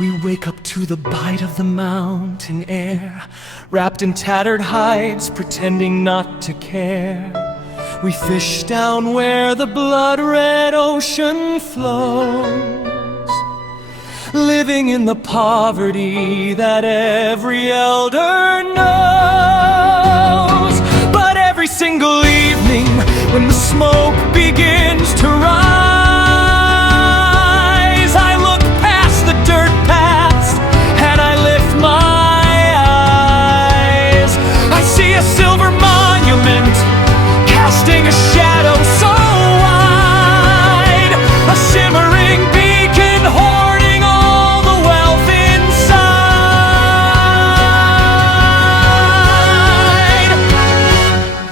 We wake up to the bite of the mountain air, wrapped in tattered hides, pretending not to care. We fish down where the blood-red ocean flows, living in the poverty that every elder knows. But every single evening, when the smoke begins to rise, I look past the dirt paths and I lift my eyes. I see a silver monument casting a shadow so wide, a shimmering beacon hoarding all the wealth inside.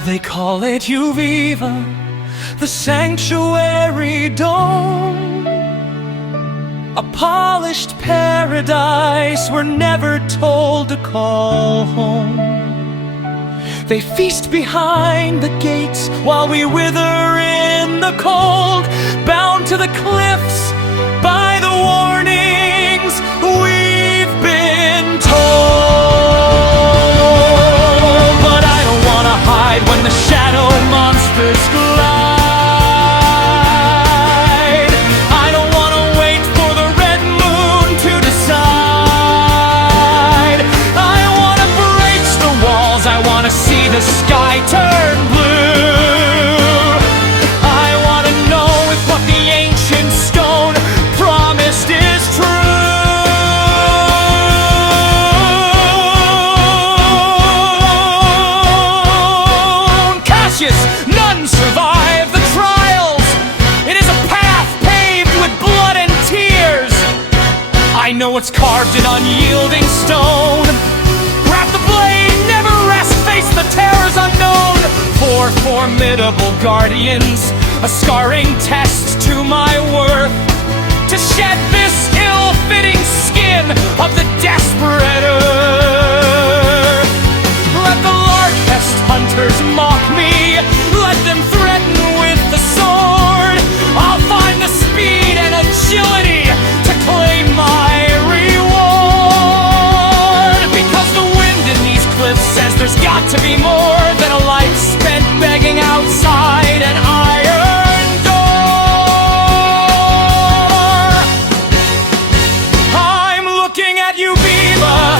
They call it Uviva, the sanctuary dome, a polished paradise we're never told to call home. They feast behind the gates while we wither in the cold, bound to the cliffs by the warnings we've been told. But I don't wanna hide when the shadow monsters glide. I don't wanna wait for the red moon to decide. I wanna break the walls, I wanna see the sky turn blue. I wanna know if what the ancient stone promised is true. Cassius, none survive the trials. It is a path paved with blood and tears. I know it's carved in unyielding stone. Grab the blade, never rest, face the terrors unknown. Four formidable guardians, a scarring test to my worth, to shed this ill-fitting skin of the desperate earth. Let the largest hunters mock me, let them threaten with the sword. I'll find the speed and agility to claim my reward. Because the wind in these cliffs says there's got to be more than a life spent begging outside an iron door. I'm looking at you, Viva,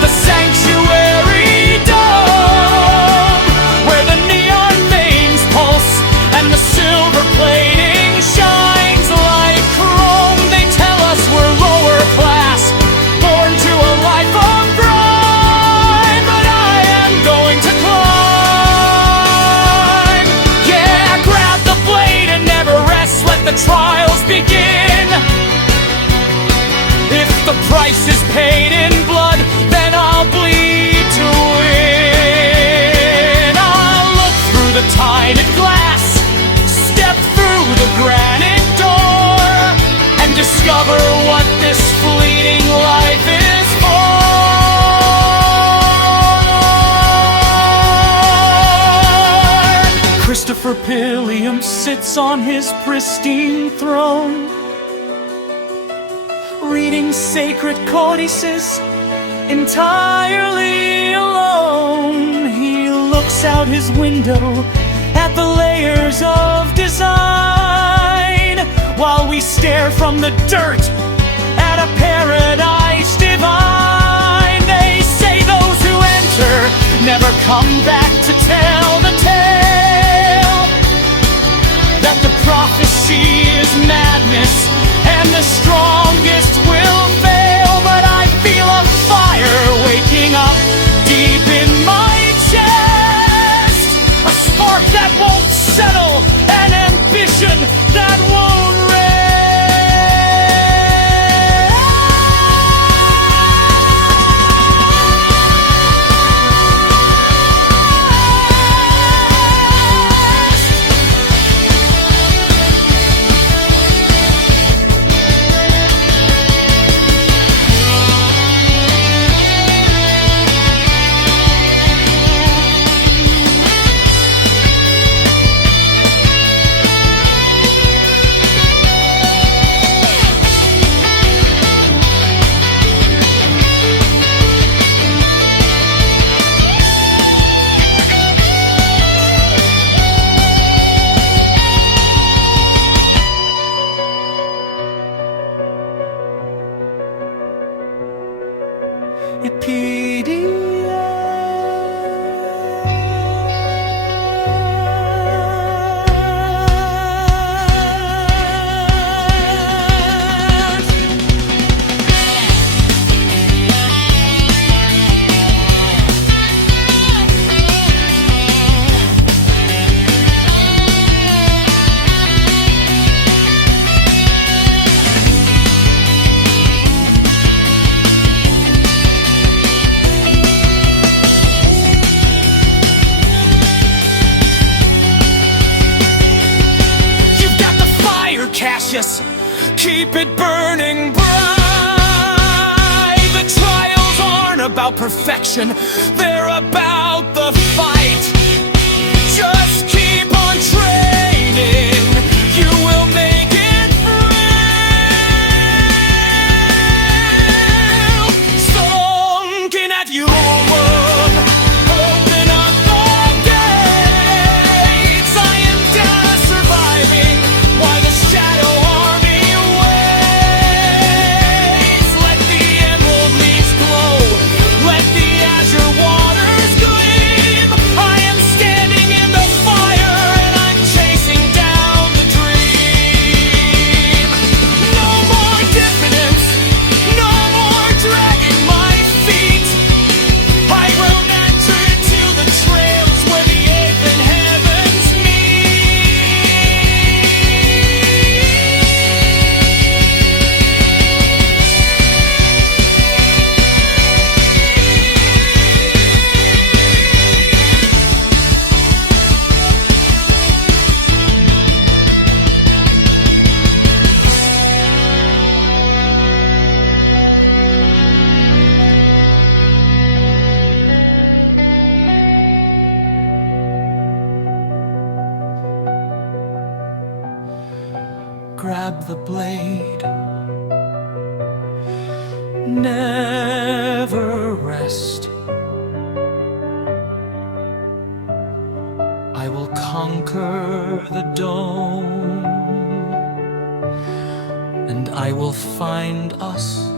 the sanctuary dome, where the neon veins pulse and the silver plating shines like chrome. They tell us we're lower class, born to a life of crime, but I am going to climb. Yeah, grab the blade and never rest, let the trials begin. If the price is paid in blood, then I'll bleed to win. I'll look through the tinted glass, step through the granite door, and discover what this fleeting life is for. Christopher Pilliam sits on his pristine throne, reading sacred codices entirely alone. He looks out his window at the layers of design, while we stare from the dirt at a paradise divine. They say those who enter never come back to tell the tale, that the prophecy is madness and the strongest will fail. But I feel a fire waking up deep in my chest, a spark that won't settle, an ambition that won't rest. Cassius, keep it burning bright. The trials aren't about perfection, they're about the fight. Just keep on training, you will make it through. Sunken at your world, open up the gates. I am Dana surviving while the Shadow Army waits. Let the emerald leaves glow, let the azure waters gleam. I am standing in the fire and I'm chasing down the dream. No more diffidence, no more dragging my feet. I will enter into the trails where the eighth and heavens grab the blade. Never rest. I will conquer the dome, and I will find us